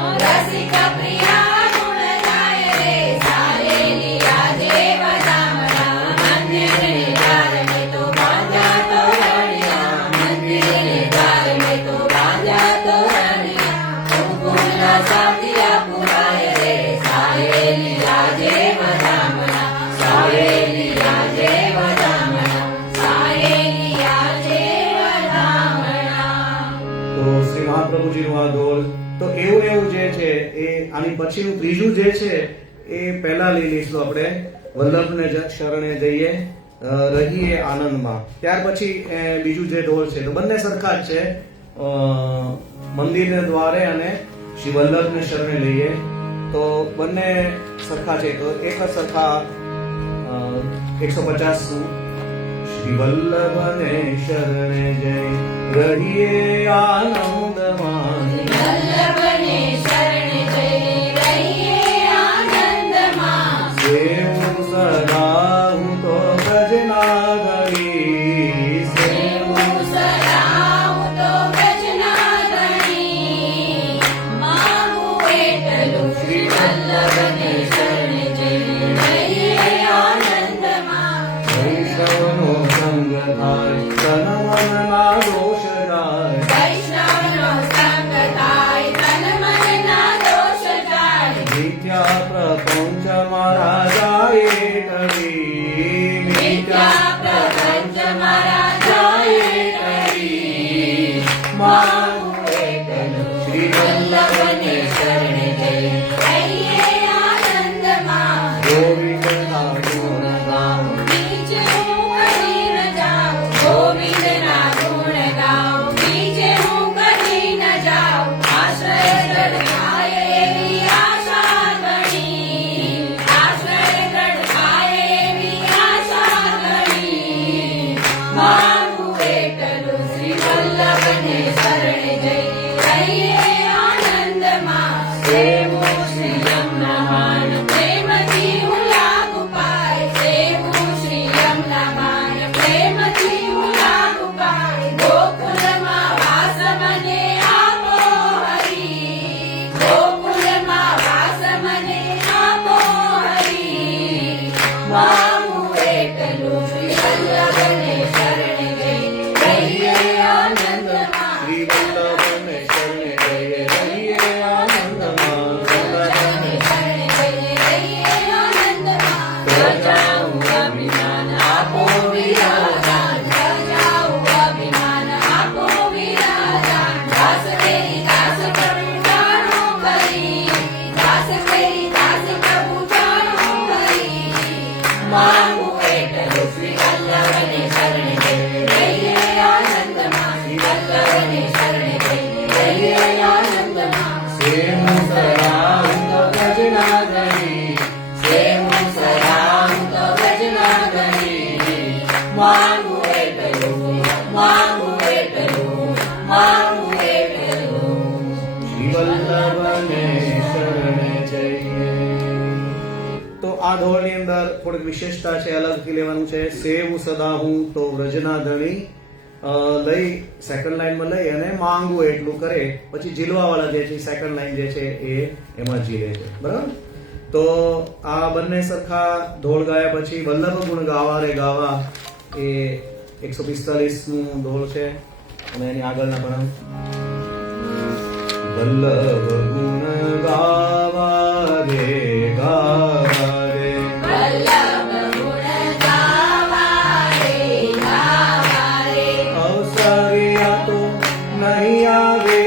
તો શ્રી મહાપ્રભુજીનું આ ઢોલ તો એવું જે છે એ આની પછીનું ત્રીજું જે છે એ પહેલા લઈ લઈશું આપણે વલ્લભને શરણે જઈએ રહીએ આનંદમાં. ત્યાર પછી બીજું જે ઢોલ છે તો બંને સરખા જ છે, મંદિરને દ્વારે અને શ્રી વલ્લભને શરણે લઈએ, તો બંને સરખા છે. તો એક જ સરખા 150 શ્રી વલ્લભને શરણે જય રહીએ આનંદમાં સેવું સદા હું તો ભજના ધરી શ્રી વૈષ્ણવનો સંગ થાય તન મનના દોષ જાય મિથ્યા પ્રપંચ મારા જાય ટળી મિથ્યા પ્રપંચ મારા જાય ટળી ગોવિંદના ગુણ ગાઉં. બીજ હું કદી ન જાઉં, ગોવિંદના ગુણ ગાઉં. બીજ હું કદી ન જાઉં, આશ્રય દ્રઢ થાય એવી આશા ગણી. આશ્રય દ્રઢ થાય એવી આશા ગણી. માંગું એટલું શ્રી વલ્લભને શરણે જઈ રહીએ આનંદમાં. સેવું શ્રી યમુનામાન પ્રેમથી હું લાગુ પાય. સેવું શ્રી યમુનામાન પ્રેમથી હું લાગુ પાય. ગોકુળમાં વાસ મને આપો હરી. ગોકુળમાં વાસ મને આપો હરી. માંગું એટલું શ્રી વલ્લભને શરણે જઈ રહીએ આનંદમાં. શ્રી વલ્લભને શરણે જઈએ રહીએ આનંદમાં. વલ્લભને શરણે જઈએ રહીએ આનંદમાં. સજાવું અભિમાન આપો વિરાજાન. સજાવું અભિમાન આપો વિરાજાન. દાસ તેરી દાસ પ્રભુ જાણો ખરી. દાસ તેરી દાસ પ્રભુ જાણો ખરી. માંગું એટલું શ્રી વલ્લભને શરણે જઈ રહીએ આનંદમાં. શ્રી વલ્લભને શરણે જઈ રહીએ આનંદમાં. સેવું સરાવું તો ગજના ધરી. સેવું સરાવું તો ગજના ગણી. માંગું એટલું, માંગું એટલું, માંગું એટલું. શ્રી વલ્લભને શરણે જઈએ. તો આ ધોળની અંદર થોડીક વિશેષતા છે, અલગથી લેવાનું છે. સેવું સદા હું તો વ્રજના ધણી લઈ સેકન્ડ લાઈનમાં લઈ અને માંગવું એટલું કરે, પછી ઝીલવા વાળા જે છે સેકન્ડ લાઈન જે છે એ એમાં ઝીલે છે. બરાબર. તો આ બંને સરખા ધોળ ગાયા પછી વલ્લભ ગુણ ગાવા રે ગાવા એ 145મું ધોળ છે અને એની આગળના પણ વલ્લભ ગુણ ગાવા રે ગાવા રે. વલ્લભ ગુણ ગાવા રે ગાવા રે. અવસરિયા તો નહીં આવે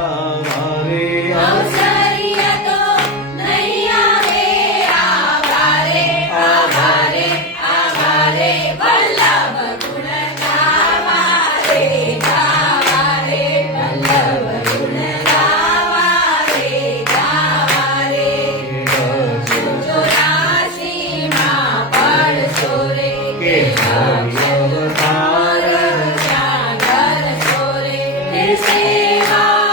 આવારે. અવસરિયા તો નહીં આવે આવારે. આવારે આવારે. વલ્લભ ગુણ ગાવા રે ગાવા રે. વલ્લભ ગુણ ગાવા રે ગાવા રે. ચોરાશીમાં પડશો રે કે હરિ અવતાર જાગરશો રે. હે સેવા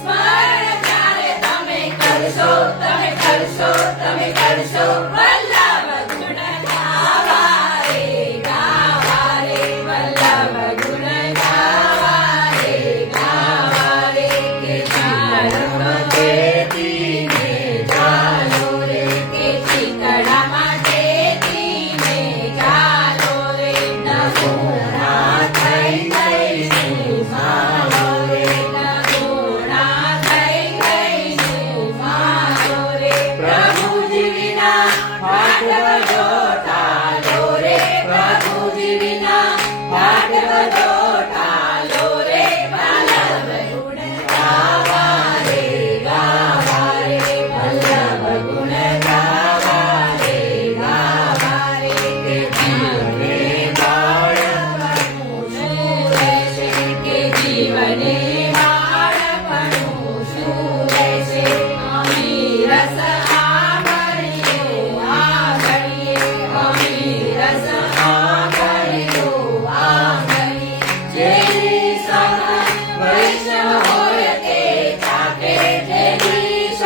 સ્મરણ ત્યારે તમે કરશો, તમે કરશો, તમે કરશો. વલ્લભ ગુણ ગાવા રે ગાવા રે. વલ્લભ ગુણ ગાવા રે ગાવા રે. કે ચારણમાં ટેકીને ચાલો રે. કે ચીકણામાં ટેકીને ચાલો રે. નગોણા થઈ ગઈ મારો રે. નગોણા થઈ ગઈ મારો રે. પ્રભુજી વિના હાથ બધો ટાલો રે. પ્રભુજી વિના હાથ બધો ટાલો રે. વલ્લભ ગુણ ગાવા રે ગાવા રે. વલ્લભ ગુણ ગાવા રે ગાવા રે. કે જીવને બાળપણું શું રહેશે. કે જીવને બાળપણું શું રહેશે. અમી રસ આંગળીઓ આંગળીએ. અમી રસ આંગળીઓ આંગળીએ. જેની સહ વૈષ્ણવ હોય તે ચાખે. જેની સહ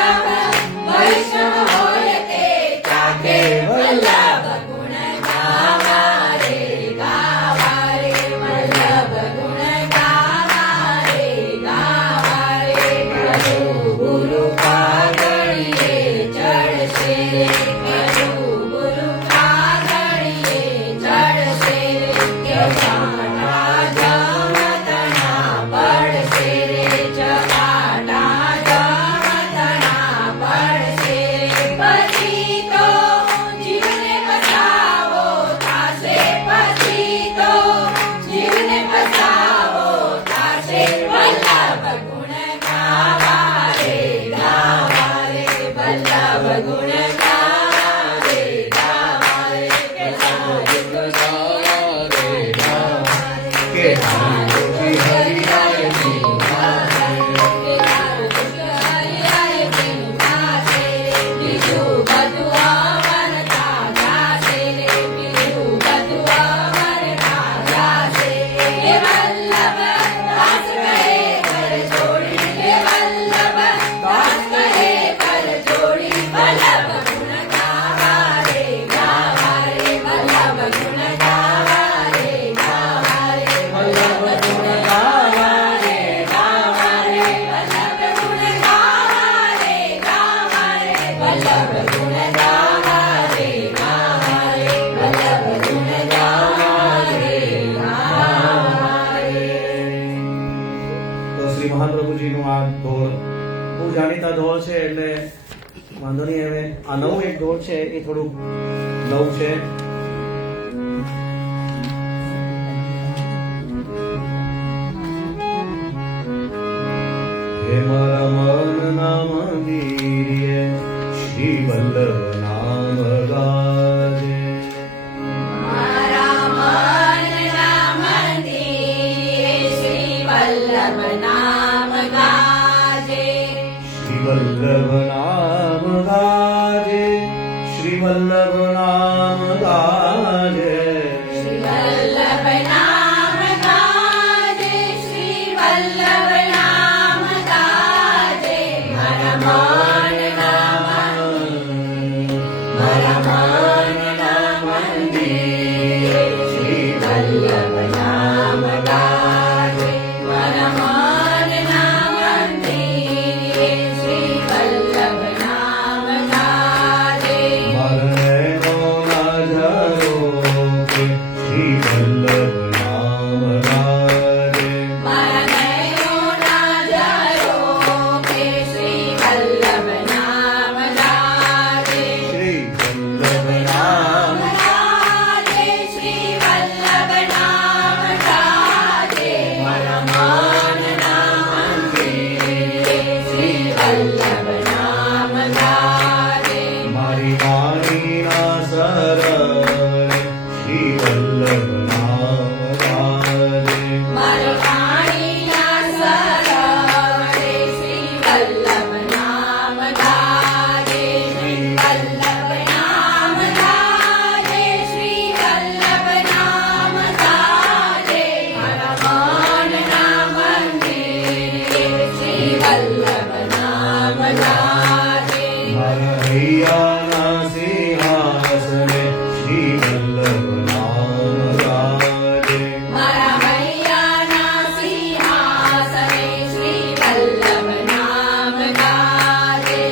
વૈષ્ણવ હોય તે ચાખે. વલ્લભ ગુણ ગાવા રે ગાવા રે. વલ્લભ ગુણ ગાવા રે ગાવા રે. પ્રભુ ગુરુ પાઘડીએ ચડશે રે. પ્રભુ ગુરુ પાઘડીએ ચડશે રે. કે પાટા જમતણા પડશે રે. ચપાટા જમતણા પડશે રે. પછી તો જીવને પછાવો થાશે. પછી તો જીવને પછાવો થાશે. વલ્લભ ગુણ ગાવા રે ગાવા રે. વલ્લભ ગુણ ગાવા રે વલ્લભ ગુણ ગાવા રે ગાવા રે વલ્લભ ગુણ ગાવા રે ગાવા રે. તો શ્રી મહાપ્રભુજીનું આ ઢોળ બહુ જાણીતા ઢોળ છે એટલે વાંધો નહીં. હવે આ નવું એક ઢોળ છે એ થોડુંક નવું છે. હે મારા મનના મંદિરે શ્રી વલ્લભ નામ ગાજે. મારા મનના મંદિરે શ્રી વલ્લભ નામ ગાજે. શ્રી વલ્લભ નામ ગાજે. શ્રી વલ્લભ નામ ગાજે. શ્રી વલ્લભ નામ ગાજે. શ્રી વલ્લભ નામ ગાજે. મારા મનના મંદિરે શ્રી વલ્લભ નામ ગાજે. મારા મનના મંદિરે શ્રી વલ્લભ નામ ગાજે. મરણે નો ના જયો કે શ્રી વલ્લભ નામ ગાજે. મારા નયનોના જયો કે શ્રી વલ્લભ નામ ગાજે. શ્રી વલ્લભ નામ ગાજે. શ્રી વલ્લભ નામ ગાજે. મારા મનના મંદિરે શ્રી વલ્લભ નામ ગાજે. મારી વાણીના સરળે શ્રી વલ્લભ નામ ગાજે. મારો વાણીના સરળે શ્રી વલ્લભ નામ ગાજે. શ્રી વલ્લભ નામ ગાજે. શ્રી વલ્લભ નામ ગાજે. મારા મનના મંદિરે શ્રી વલ્લભ નામ ગાજે. મારા હૈયાના સિંહાસને શ્રી વલ્લભ નામ ગાજે. મારા મૈયાના સિંહાસને શ્રી વલ્લભ નામ ગાજે.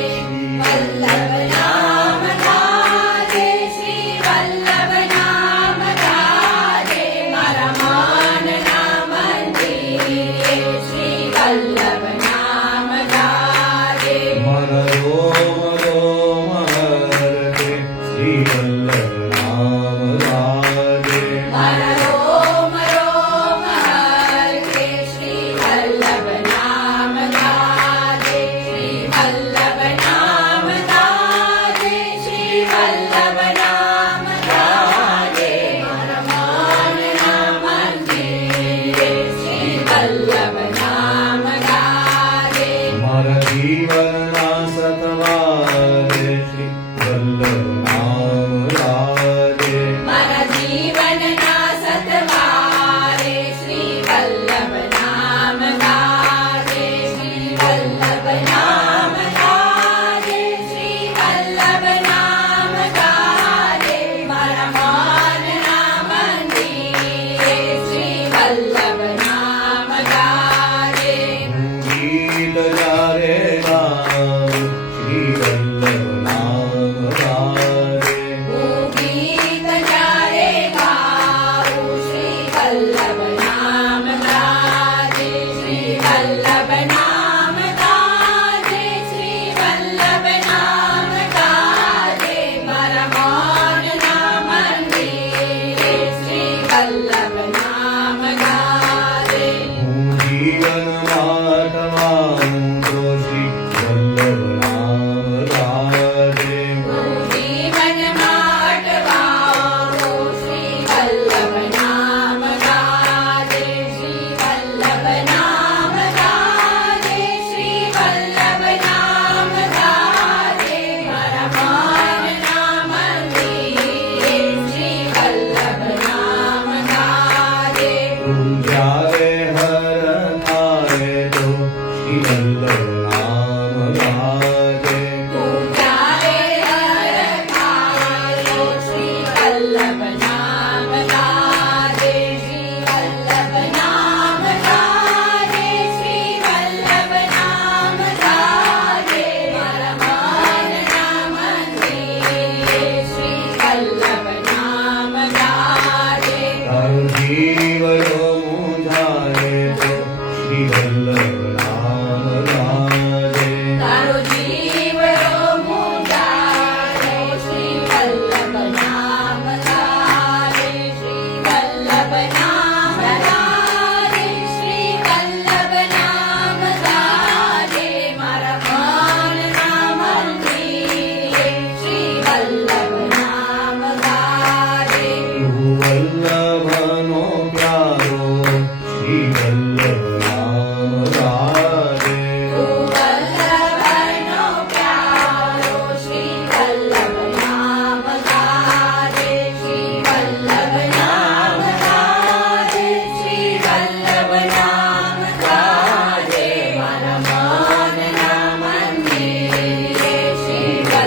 વલ્લભ નામ ગાજે. શ્રી વલ્લભ નામ ગાજે. મારા મનના મંદિરે શ્રી વલ્લભ નામ ગાજે. મારા રોમ રોમ હરતે શ્રી વલ્લભ નામ ગાજે. મારા રોમ રોમ હરખે શ્રી વલ્લભ નામ ગાજે. શ્રી વલ્લભ નામ ગાજે. શ્રી વલ્લભ નામ ગાજે. મારા મનના મંદિરે શ્રી વલ્લભ નામ ગાજે. મારા જીવનના સતવારે શ્રી વલ્લભ નામ ગાજે. મારા જીવનના સતવારે શ્રી વલ્લભ નામ ગાજે. શ્રી વલ્લભ નામ ગાજે. શ્રી વલ્લભ નામ ગાજે. મારા મનના મંદિરે શ્રી વલ્લભ નામ ગાજે. ગીત જ્યારે ગાઉં શ્રી વલ્લભ નામ ગાજે. હું ગીત જ્યારે ગાઉં શ્રી વલ્લભ નામ ગાજે. શ્રી વલ્લભ નામ ગાજે. શ્રી વલ્લભ નામ ગાજે. મારા મનના મંદિરે શ્રી વલ્લભ નામ ગાજે. હું જીવનમાં તમારું તો શ્રી વલ્લભ નામ ગાજે.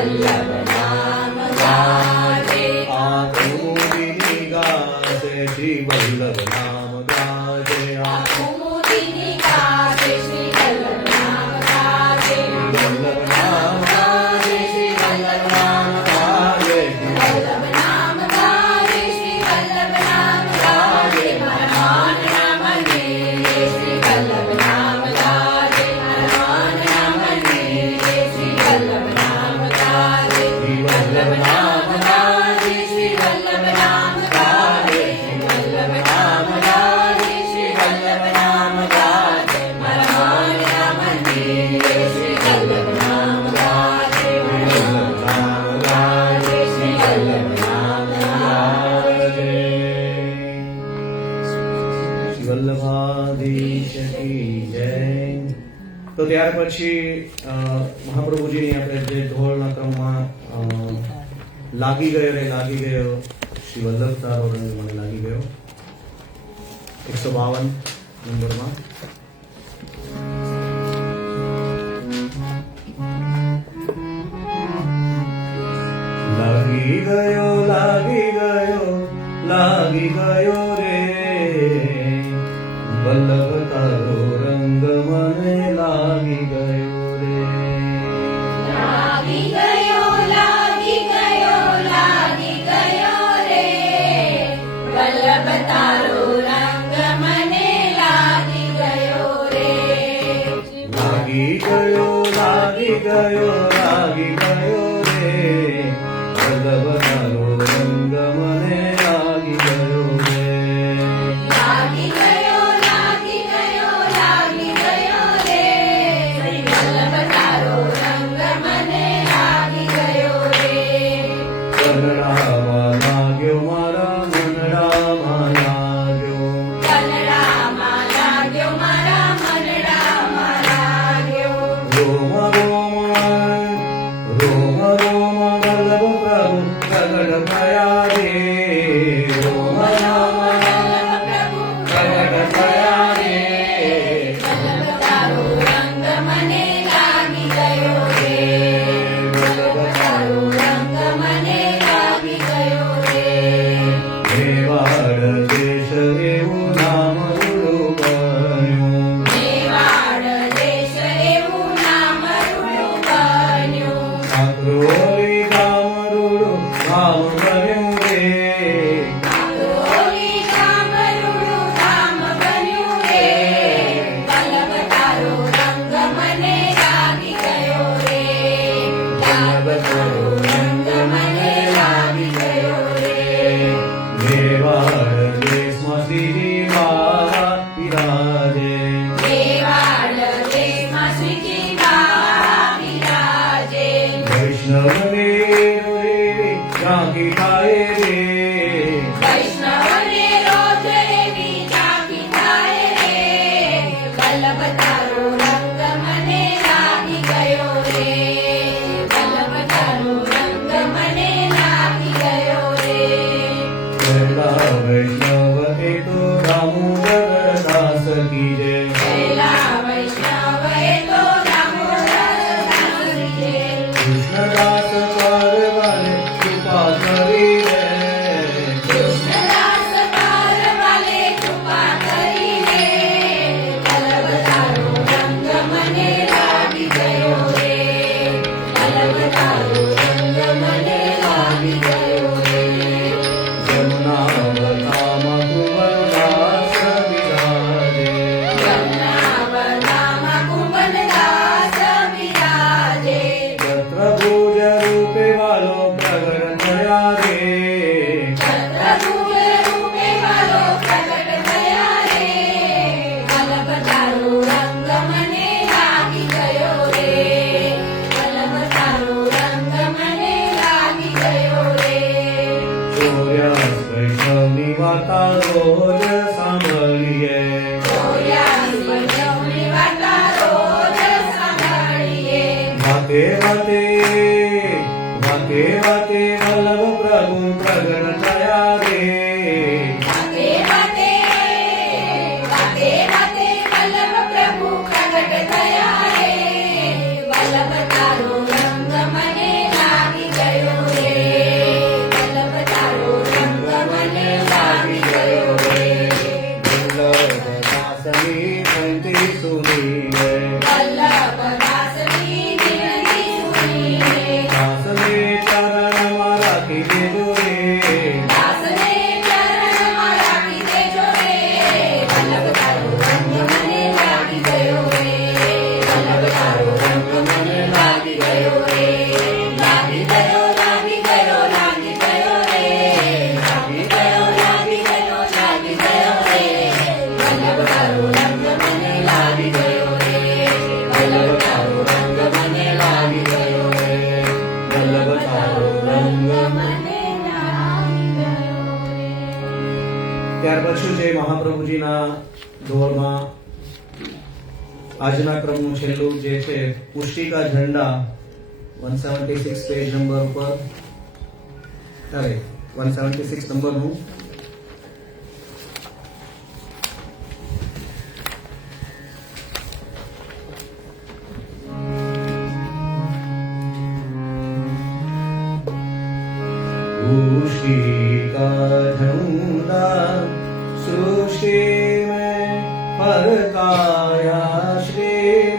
વલ્લભ નામ ગાજે. આખું મોદીની ગાજે શ્રી વલ્લભ નામ ગાજે. આખું મોદીની ગાજે શ્રી વલ્લભ નામ ગાજે. વલ્લભ નામ ગાજે શ્રી વલ્લભ નામ ગાજે. વલ્લભ નામ ગાજે શ્રી વલ્લભ નામ ગાજે. મારા મનના મંદિરે શ્રી વલ્લભ નામ ગાજે. મારા મનના મંદિરે શ્રી વલ્લભ નામ ગાજે. શ્રી વલ્લભ નામ ગાજે શ્રી વલ્લભ નામ ગાજે. વલ્લભ નામ ગાજે શ્રી વલ્લભ નામ ગાજે. મારા મનના મંદિરે શ્રી વલ્લભ નામ ગાજે. વલ્લભ નામ ગાજે શ્રી વલ્લભ નામ ગાજે. શ્રી વલ્લભાધીશ કી જય. તો ત્યાર પછી મહાપ્રભુજીની આપણે જે ઢોળના ક્રમમાં લાગી ગયો રે લાગી ગયો શ્રી વલ્લભ તારો રંગ મને લાગી ગયો 152 નંબરમાં. લાગી ગયો લાગી ગયો લાગી ગયો રે વલ્લભ તારો રંગ મને લાગી ગયો રે. લાગી ગયો લાગી ગયો લાગી ગયો રે વલ્લભ તારો રંગ મને લાગી ગયો રે. લાગી ગયો લાગી ગયો લાગી ગયો રે વલ્લભ તારો રંગ મને લાગી ગયો રે. લાગી ગયો લાગી ગયો લાગી ગયો રે શ્રી વલ્લભ તારો રંગ મને લાગી ગયો રે. કનડામાં લાગ્યો મારા મનડામાં લાગ્યો. કનડામાં લાગ્યો મારા મનડામાં લાગ્યો. રોમ રોમ રોમ રોમ વલ્લભ પ્રભુ પ્રગટ થયા રે. રોમ રોમ પ્રભુ પ્રગટ થયા રે. વલ્લભ તારો રંગ મને લાગી ગયો રે. વલ્લભ તારો રંગ મને લાગી ગયો રે. મેવાડ દેશ એવું નામ રૂડું બન્યું. મેવાડ દેશ એવું નામ રૂડું બન્યું. સાકરોલી ગામ રૂડું ગામ બન્યું રે. કાંકરોલી ગામ રૂડું ગામ બન્યું રે. વલ્લભ તારો રંગ મને લાગી ગયો રે. વલ્લભ તારો રંગ મને લાગી ગયો રે. મેવાડ દેશમાં શ્રીજી મહારાજ બિરાજે. મેવાડ દેશમાં શ્રીજી મા બિરાજે. વૈષ્ણવને રોજી ઝાંખી થાય રે. વૈષ્ણવને રોજ એવી ઝાંખી થાય રે. વલ્લભ તારો રંગ મને લાગી ગયો રે. વલ્લભ તારો રંગ મને લાગી ગયો રે. પહેલા વૈષ્ણવ એ તો દામોદર દાસ કી જય. પહેલા વૈષ્ણવ એ તો દામોદર દાસ રે. કૃષ્ણદાસ પરવાને કૃપા કરી રે. કૃષ્ણદાસ પારવાલે કૃપા કરીને વલ્લભ તારો રંગ મને લાગી ગયો રે. વલ્લભ તારો રંગ મને લાગી ગયો રે. જમનાવતામાં કુંવરદાસ બિરાજે. જમનાવતામાં કુંવરદાસ બિરાજે. છત્રભુજ રૂપે વાલો પ્રગટ થયા રે. છત્રભુજ રૂપે વાલો પ્રગટ થયા રે. વલ્લભ તારો રંગ મને લાગી ગયો રે. વલ્લભ તારો રંગ મને લાગી ગયો રે. ચોર્યાસ વૈષ્ણવની વાર્તા રોજ સાંભળીએ. ચોર્યાસી વૈષ્ણવની વાર્તા રોજ સાંભળીએ. વાતે વાતે વાતે વાતે વલ્લભ પ્રભુ પ્રગટ થયા રે. વાતે વાતે વાતે વાતે વલ્લભ પ્રભુ પ્રગટ થયા રે. વલ્લભ તારો રંગ મને રાખી દેજો રે દાસને ચરણમાં રાખી દેજો રે વલ્લભ તારો રંગ મને લાગી ગયો રે વલ્લભ તારો રંગ મને લાગી ગયો રે લાગી ગયો લાગી ગયો લાગી ગયો રે લાગી ગયો લાગી ગયો લાગી ગયો રે વલ્લભ તારો રંગ મને લાગી ગયો રે વલ્લભ તારો રંગ મને લાગી ગયો રે વલ્લભ તારો રંગ મને લાગી ગયો રે ત્યાર પછી છે મહાપ્રભુજીના ધોળમાં આજના ક્રમનું છેલ્લું જે છે પુષ્ટિકા ઝંડા 176 પેજ નંબર ઉપર અરે 176 નંબરનું पुष्टिका झंडा सृष्टि में फरकाया श्री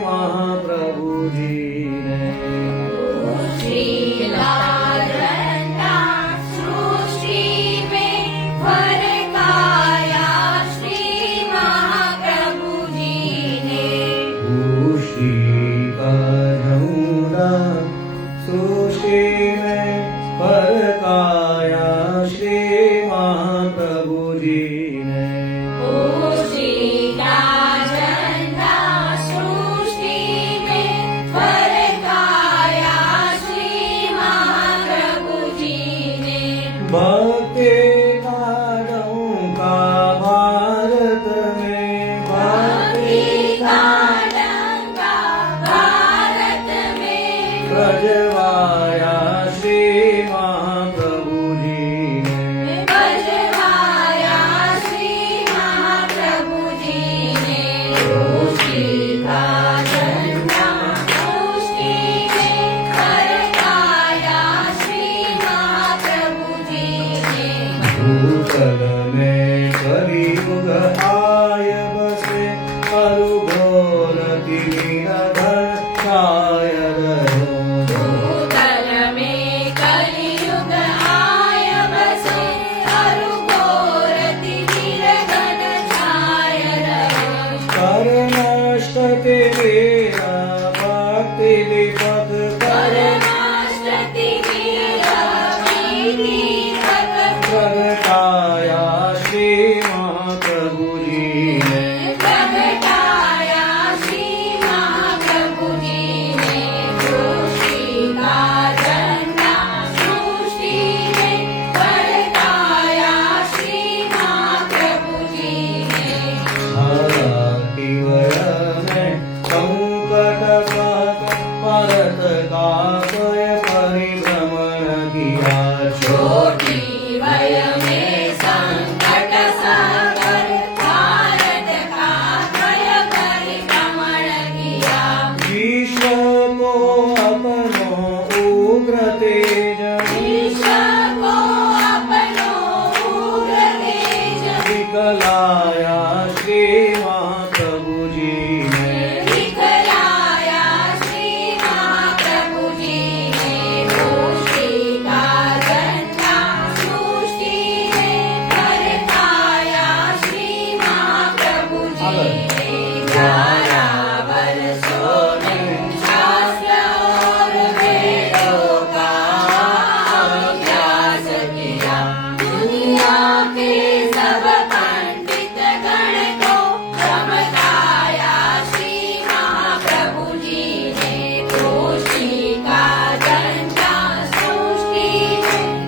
महाप्रभु जी ने श्रीला झंडा सृष्टि में फरकाया श्री महाप्रभु जी ने पुष्टिका झंडा सृष्टि में फरकाया श्री महाप्रभु जी ने पुष्टिका झंडा सृष्टि में फरकाया श्री महाप्रभु जी ने भक्ति का डंका भारत में भक्ति का डंका भारत में प्रजवाया श्री महाप्रभु जी ने बजवाया श्री महाप्रभु जी ने पुष्टिका झंडा सृष्टि में फरकाया श्री महाप्रभु जी ने भूतल में कलियुग आय बसे अरुघोर तिमिरधर छाय रहो भूतल में कलियुग आय बसे अरुघोर तिमिरधर छाय रहो कर नष्ट तेरा भक्ति विपद कर परमाष्टति वीरा वीति भगत प्रगटाया श्री महाप्रभु जी ने प्रगटाया श्री महाप्रभु जी ने पुष्टिका झंडा सृष्टि में फरकाया श्री महाप्रभु जी ने हरातिवय में संकट परत काकय परिभ्रमण किया छोटी वय में संकट सागर भारत का भय परिभ्रमण किया विश्व को अपनो उग्र तेज विश्व को अपनो उग्र तेज निकलाया श्री महाप्रभु जी ने दिखलाया श्री महाप्रभु जी ने पुष्टिका झंडा सृष्टि में फरकाया श्री महाप्रभु जी ने 11 वर्षों में शास्त्र और वेदों का अभ्यास किया दुनिया के सब पंडित गण को समझाया श्री महाप्रभु जी ने पुष्टिका झंडा सृष्टि में